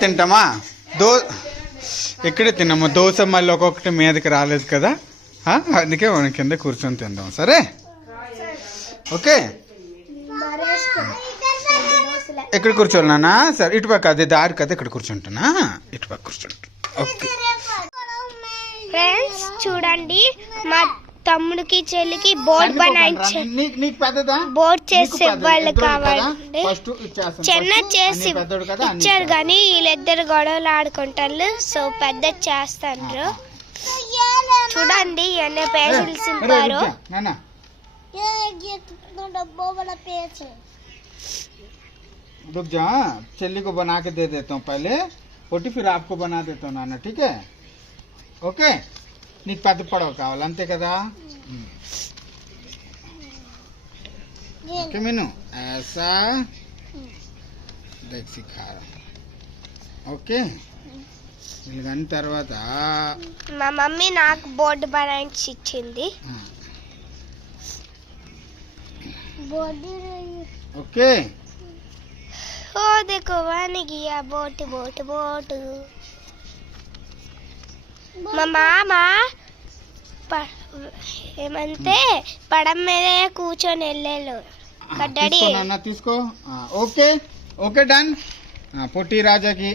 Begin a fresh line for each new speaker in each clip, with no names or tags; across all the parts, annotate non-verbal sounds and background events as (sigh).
తింటామా? దో ఇక్కడే తిన్నాము? దోశ మళ్ళీ ఒక్కొక్కటి మీదకి రాలేదు కదా? అందుకే మనం కింద కూర్చొని తిందాం. సరే? ఓకే. ఇక్కడ కూర్చోనా సరే ఇటుపక్క అది దారి కదా ఇక్కడ కూర్చుంటున్నా. ఇటుపక్క కూర్చుంటా ఓకే.
ఫ్రెండ్స్ చూడండి మా తమ్ముడికి చెల్లికి బోర్డ్ బనాయించే
నీకు నీకు పెద్దదా
బోర్డ్
నీకు
చేసే
పెద్ద-
వాళ్ళు
పెద్దోడు కదా?
కావాలండి
ఫస్ట్ ఇచ్చేస్తాను.
చిన్న
ఫస్ట్
చేసి
అన్ని పెద్దోడు కదా, అన్ని
ఇచ్చారు
ఇచ్చేస్తాను.
కానీ వీళ్ళిద్దరు గొడవలు ఆడుకుంటారు సో పెద్ద చేస్తారు చూడండి ఎన్ని
ఏ,
పేజీలు
అరే,
సింపారు
రుద్దా, నాన్న रुक जा चल्ली को बना के दे देता हूँ पहले रोटी फिर आपको बना देता हूँ नाना ठीक है ఓకే నీకు పెద్ద పడవ కావాలి అంతే కదా ఓకే మీను ऐसा देख सिखा रहा हूँ. ఓకే వీళ్ళని తర్వాత
మా మమ్మీ నాకు బోర్డు బనాయించి ఇచ్చింది
ఆ, ఓకే
ఓ देखो వాని గియా బోట్ బోట్ బోట్ మా మామ ఏమంటే పడం మీదే కూర్చొని వెళ్ళాడు. కడ్డాడి.
తీసుకో నాన్న తీసుకో. ఆ, ఓకే ఓకే డన్. ఆ, పొట్టి రాజాకి.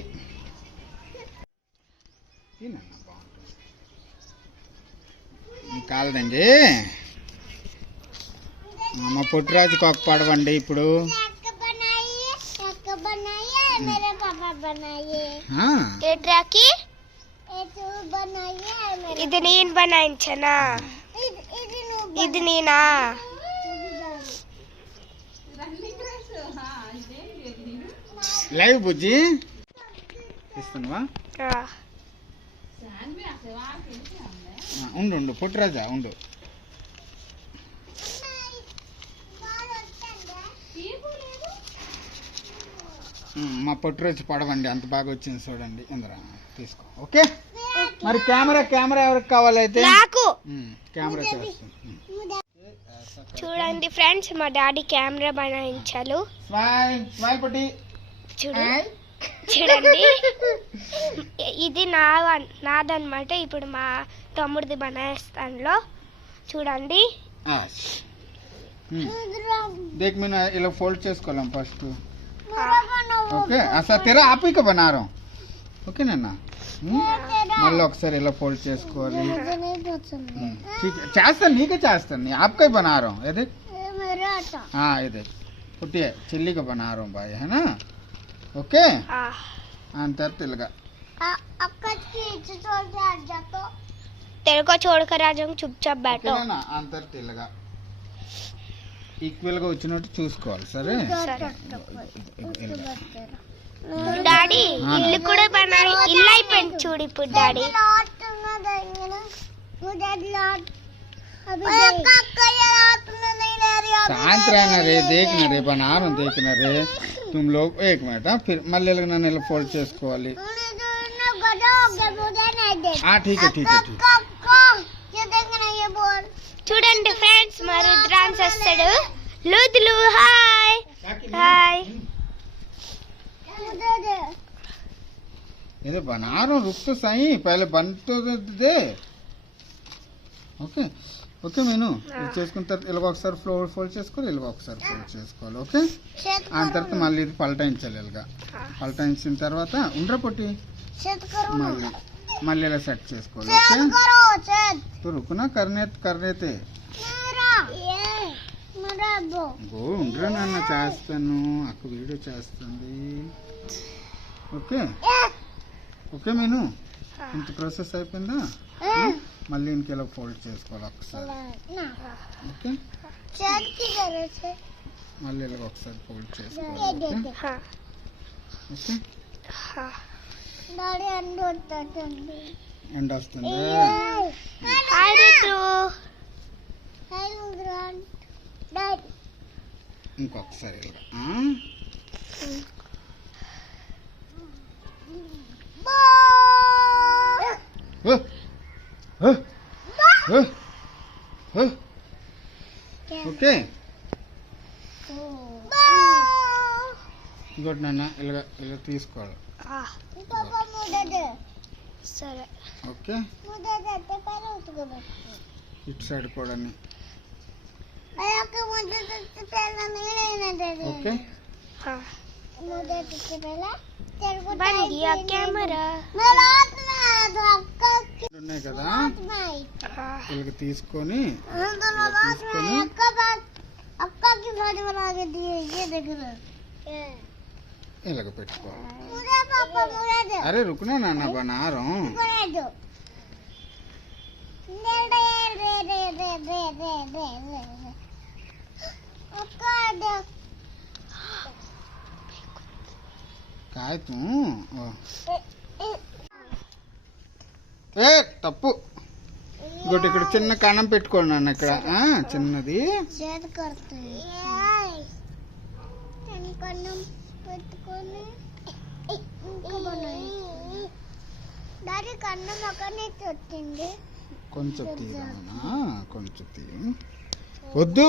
కాలదండి ఆ, మా పొట్టిరాజుకి ఒక పడవండి ఇప్పుడు. ఆ,
ఏట్రాకి? ఇది నేను బనాయించనా? ఇది నేనా?
లైవ్ బుజ్జి. ఇస్తున్నావా? ఉండు ఉండు పొట్టిరాజా ఉండు. మా పొట్టు రోజు పడవండి అంత బాగా వచ్చింది చూడండి. ఇంద్రా తీసుకో. ఓకే? మరి కెమెరా కెమెరా ఎవరికి కావాలైతే కెమెరా
చూడండి ఫ్రెండ్స్ మా డాడీ కెమెరా బనాయించాలు చూడండి. ఇది నా నాదనమాట ఇప్పుడు మా తమ్ముడిది బనాయిస్తానులో. చూడండి.
ఇలా ఫోల్డ్ చేసుకోలేం ఫస్ట్? ఓకే అసలు తెర ఆపిక బనారం ఓకే నాన్న ఉమ్. మళ్ళీ ఒకసారి ఇలా ఫోల్డ్ చేసుకోవాలి ఉమ్. ठीक है చేస్తాను నీకే చేస్తాను నీ आपका ही बना रहा हूँ ये देख हाँ ये देख पुट्टी है चिल्ली का बना रहा हूँ भाई है ना ओके
ఆ,
अंतर तिलगा
తెలుగు చూడక రాజం చుప్చాప్ బ్యాటో
ఓకేనా అంతర్ తిల్లగా ఈక్వల్ గా వచ్చినట్టు చూసుకోవాలి సరే
సరే
ఇలాగా.
డాడీ ఇల్లు కూడా బనాయి ఇల్లు అయిపోయింది చూడు ఇప్పుడు డాడీ
शांत रहना रे देखना रे बना रहा हूँ देखना रे तुम लोग एक मिनट हाँ फिर మళ్ళీ ఇలా నన్ను ఇలా ఫోల్డ్ చేసుకోవాలి ఆ ठीक है ठीक है ठीक
చూడండి ఫ్రెండ్స్ మా రుద్రాన్స్ వస్తాడు లూదులు హాయ్ హాయ్
ये बना रहा हूँ रुक तो सही पहले बन तो दे ఓకే ఓకే నేను ఇది చేసుకున్న తర్వాత ఇలాగ ఒకసారి ఫ్లోర్ ఫోల్డ్ చేసుకోవాలి ఇలాగ ఒకసారి ఫోల్డ్ చేసుకోవాలి ఓకే ఆ తర్వాత మళ్ళీ ఇది పలటాయించాలి ఇలాగా పలటాయించిన తర్వాత ఉండరా పొట్టి మళ్ళీ మళ్ళీ ఇలా సెట్ చేసుకోవాలి ఓకే? తురుకునా? కర్నేత్ కర్నేతే? గో నాన్న చేస్తాను. అక్క వీడియో చేస్తుంది. ఓకే? ఓకే మీను? ఇంత ప్రాసెస్ అయిపోయిందా? మళ్ళీ ఇంకెలా ఫోల్డ్ చేసుకోవాలి ఒకసారి. ఓకే? మళ్ళీ ఇలా ఒకసారి ఫోల్డ్ చేసుకోవాలి ఓకే? ఎండ వస్తుంది ఇంకొకసారి ఓకే. ఇంకోటి నాన్న ఇలా ఇలా తీసుకోవాలి.
సరే
ఓకే ఇటు సైడ్ కూడా ఓకే
బండి ఆ కెమెరా
ఉన్నాయి కదా వీళ్ళకి తీసుకొని
తీసుకొని అక్కకి దగ్గర
ఇలాగ అరే రుకునే నాన్న బనారం ఏ తప్పు. ఇంకోటి ఇక్కడ చిన్న కణం పెట్టుకోండి నాన్న ఇక్కడ. చిన్నది.
పెట్టుకొని. డాడీ కన్న మొక్కనే వచ్చింది
కొంచెం తీరానా? కొంచెం తీ. వద్దు.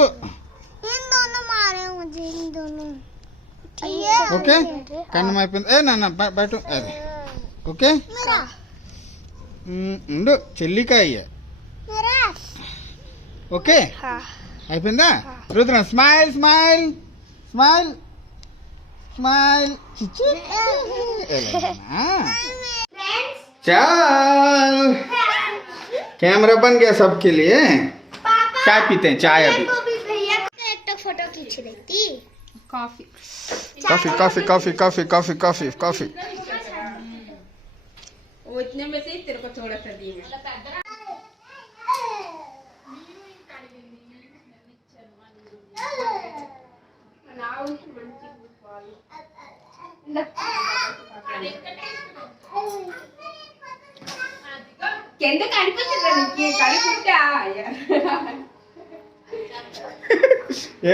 ఓకే. కన్నం అయిపోయింది ఏ నాన్న బయట అది. ఓకే. ఉండు. చెల్లికాయ. ఓకే. అయిపోయిందా? Rudram smile smile. Smile. Smile चल। कैमरा बन गया सबके लिए। चाय पीते हैं चाय अभी।
Coffee.
Coffee coffee coffee coffee coffee coffee coffee.
वो इतने में से ही तेरे को थोड़ा सा दिए। కింద
కనిపిస్తుంది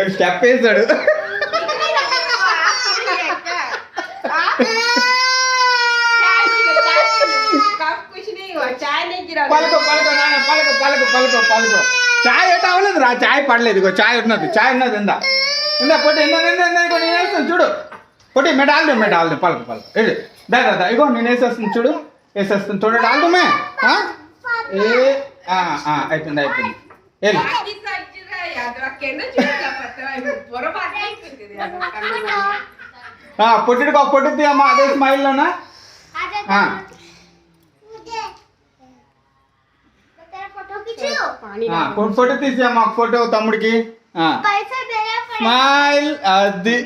స్టెప్ వేసాడు పలకో పలకో నాన్న పలకో చాయ్ ఏటా రా చాయ్ పడలేదు ఇగో చాయ్ ఉన్నది చాయ్ ఉన్నది ఎందా ఇందా పొట్టి ఇందా నేను వేస్తాను చూడు. పొట్టి మెడ ఆల్దు మెడ ఆల్దు పలుకు పలుకు. ఇది దా దా ఇగో నేను వేసేస్తుంది చూడు. వేసేస్తుంది చూడండి ఆల్దుమే ఏ? అయిపోయింది అయిపోయింది. ఏది? పొట్టిడికి ఒక పొట్టి అమ్మా అదే స్మైల్లోనా? ఫోటో తీసి అమ్మా ఫోటో తమ్ముడికి.
हाँ।
స్మైల్ అది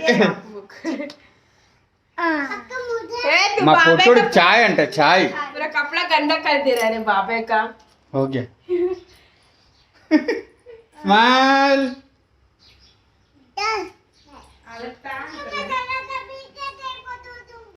चाय कपड़ा गंदा कर दे रहा है बाबे का।
हो गया। (laughs) स्माइल।